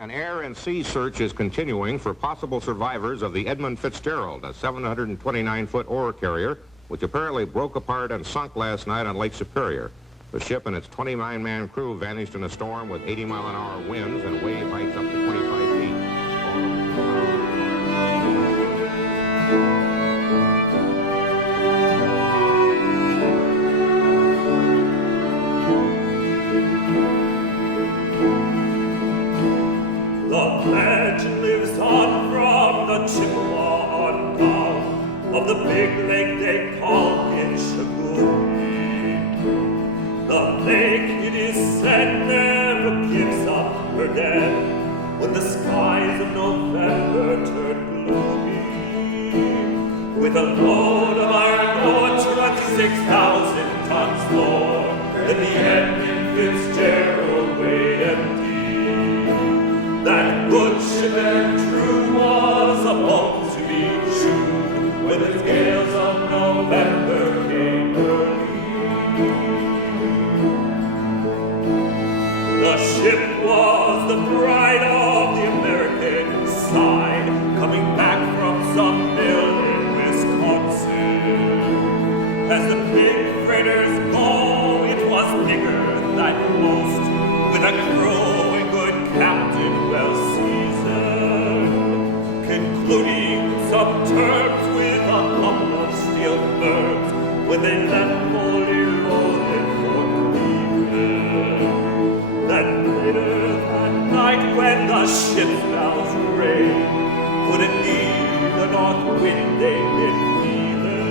An air and sea search is continuing for possible survivors of the Edmund Fitzgerald, a 729-foot ore carrier, which apparently broke apart and sunk last night on Lake Superior. The ship and its 29-man crew vanished in a storm with 80-mile-an-hour winds and wave heights up to 25 feet. The legend lives on from the Chippewa on down of the big lake they call Gitchagoo. The lake, it is said, never gives up her dead when the skies of November turn gloomy. With a load of iron ore, 26,000 tons more than the Edmund Fitzgerald weighed empty. That good ship and true was about to be chewed when the gales of November came early. The ship was the pride of the American side, coming back from some mill in Wisconsin. As the big freighters go, it was bigger than most, with a crew and good captain well seasoned, concluding some terms with a couple of steel firms when they left fully loaded for Cleveland. Then later that night when the ship's bells rang, could it be the north wind they'd been feeling?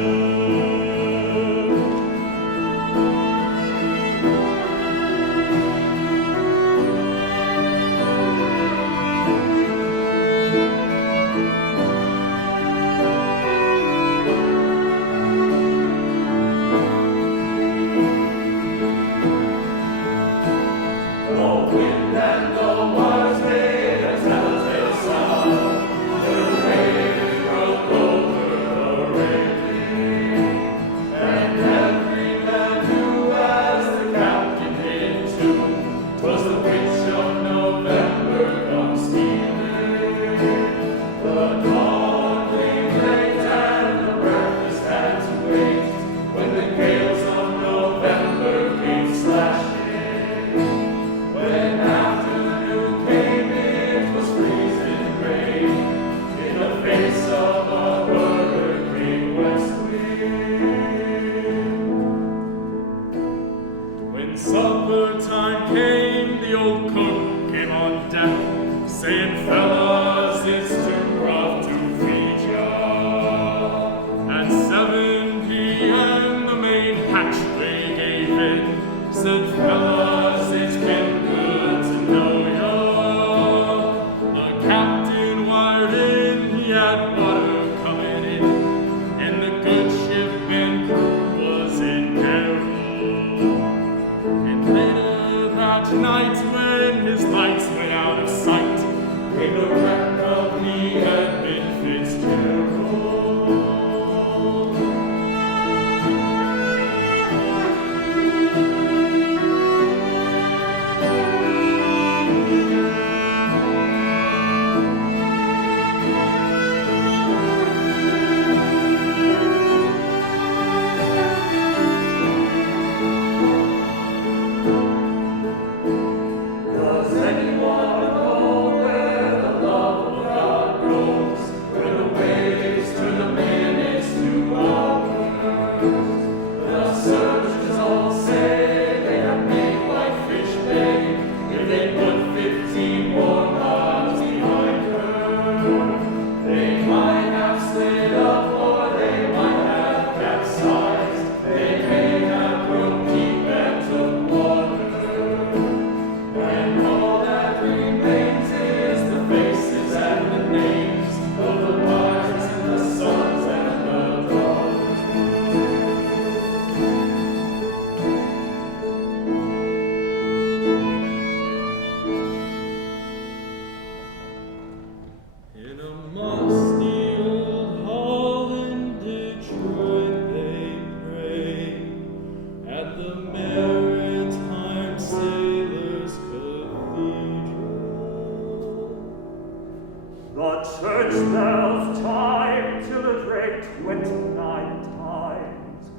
29 times.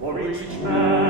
For each man